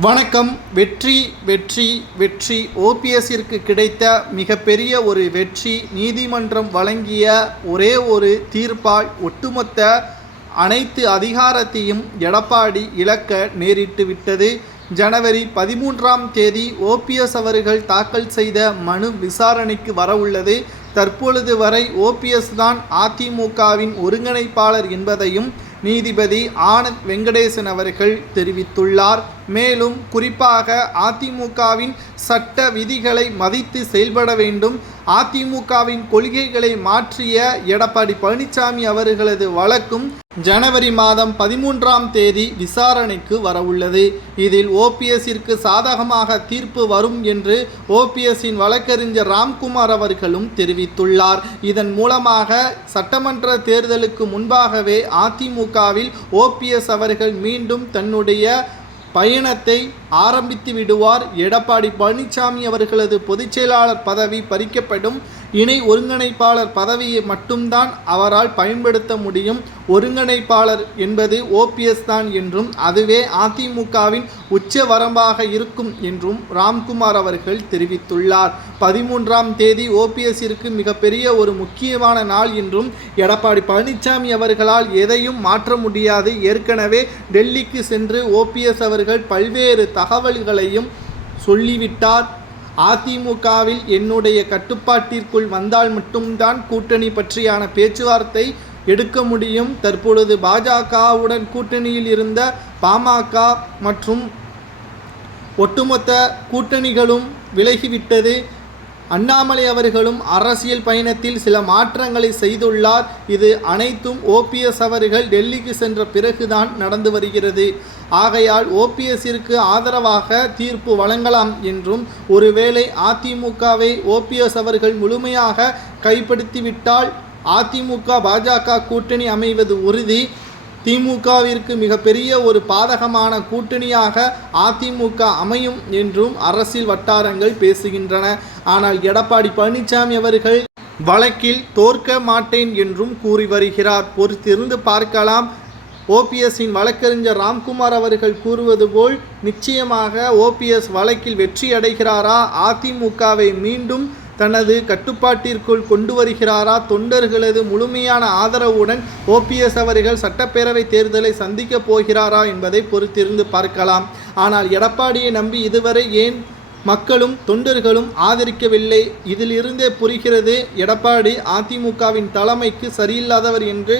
வணக்கம். வெற்றி வெற்றி வெற்றி. ஓபிஎஸ்ஸிற்கு கிடைத்த மிகப்பெரிய ஒரு வெற்றி. நீதிமன்றம் வழங்கிய ஒரே ஒரு தீர்ப்பால் ஒட்டுமொத்த அனைத்து அதிகாரத்தையும் எடப்பாடி இழக்க நேரிட்டு விட்டது. ஜனவரி 13ஆம் தேதி ஓபிஎஸ் அவர்கள் தாக்கல் செய்த மனு விசாரணைக்கு வரவுள்ளது. தற்பொழுது வரை ஓபிஎஸ் தான் அதிமுகவின் ஒருங்கிணைப்பாளர் என்பதையும் நீதிபதி ஆனந்த் வெங்கடேசன் அவர்கள் தெரிவித்துள்ளார். மேலும் குறிப்பாக அதிமுகவின் சட்ட விதிகளை மதித்து செயல்பட வேண்டும், அதிமுகவின் கொள்கைகளை மாற்றிய எடப்பாடி பழனிசாமி அவர்களது வழக்கும் ஜனவரி மாதம் 13ஆம் தேதி விசாரணைக்கு வரவுள்ளது. இதில் ஓபிஎஸ்ஸிற்கு சாதகமாக தீர்ப்பு வரும் என்று ஓபிஎஸ்ஸின் வழக்கறிஞர் ராம்குமார் அவர்களும் தெரிவித்துள்ளார். இதன் மூலமாக சட்டமன்ற தேர்தலுக்கு முன்பாகவே அதிமுகவில் ஓபிஎஸ் அவர்கள் மீண்டும் தன்னுடைய பயணத்தை ஆரம்பித்து விடுவார். எடப்பாடி பழனிசாமி அவர்களது பொதுச்செயலாளர் பதவி பறிக்கப்படும். இணை ஒருங்கிணைப்பாளர் பதவியை மட்டும்தான் அவரால் பயன்படுத்த முடியும். ஒருங்கிணைப்பாளர் என்பது ஓபிஎஸ் தான் என்றும் அதுவே அதிமுகவின் உச்ச வரம்பாக இருக்கும் என்றும் ராம்குமார் அவர்கள் தெரிவித்துள்ளார். 13ஆம் தேதி ஓபிஎஸ்ஸிற்கு மிகப்பெரிய ஒரு முக்கியமான நாள் என்றும் எடப்பாடி பழனிசாமி அவர்களால் எதையும் மாற்ற முடியாது. ஏற்கனவே டெல்லிக்கு சென்று ஓபிஎஸ் அவர்கள் பல்வேறு தகவல்களையும் சொல்லிவிட்டார். அதிமுகவில் என்னுடைய கட்டுப்பாட்டிற்குள் வந்தால் மட்டும்தான் கூட்டணி பற்றியான பேச்சுவார்த்தை எடுக்க முடியும். தற்பொழுது பாஜகவுடன் கூட்டணியில் இருந்த பாமக மற்றும் ஒட்டுமொத்த கூட்டணிகளும் விலகிவிட்டது. அண்ணாமலை அவர்களும் அரசியல் பயணத்தில் சில மாற்றங்களை செய்துள்ளார். இது அனைத்தும் ஓபிஎஸ் அவர்கள் டெல்லிக்கு சென்ற பிறகுதான் நடந்து வருகிறது. ஆகையால் ஓபிஎஸ்ஸிற்கு ஆதரவாக தீர்ப்பு வழங்கலாம் என்றும், ஒருவேளை அதிமுகவை ஓபிஎஸ் அவர்கள் முழுமையாக கைப்படுத்திவிட்டால் அதிமுக பாஜக கூட்டணி அமைவது உறுதி. திமுகவிற்கு மிகப்பெரிய ஒரு பாதகமான கூட்டணியாக அதிமுக அமையும் என்றும் அரசியல் வட்டாரங்கள் பேசுகின்றன. ஆனால் எடப்பாடி பழனிசாமி அவர்கள் வழக்கில் தோற்க மாட்டேன் என்றும் கூறி வருகிறார். பொறுத்திருந்து பார்க்கலாம். ஓபிஎஸ்ஸின் வழக்கறிஞர் ராம்குமார் அவர்கள் கூறுவது போல் நிச்சயமாக ஓபிஎஸ் வழக்கில் வெற்றி அடைகிறாரா, அதிமுகவை மீண்டும் தனது கட்டுப்பாட்டிற்குள் கொண்டு வருகிறாரா, தொண்டர்களது முழுமையான ஆதரவுடன் ஓபிஎஸ் அவர்கள் சட்டப்பேரவை தேர்தலை சந்திக்கப் போகிறாரா என்பதை பொறுத்திருந்து பார்க்கலாம். ஆனால் எடப்பாடியை நம்பி இதுவரை ஏன் மக்களும் தொண்டர்களும் ஆதரிக்கவில்லை? இதிலிருந்தே புரிகிறது எடப்பாடி அதிமுகவின் தலைமைக்கு சரியில்லாதவர் என்று.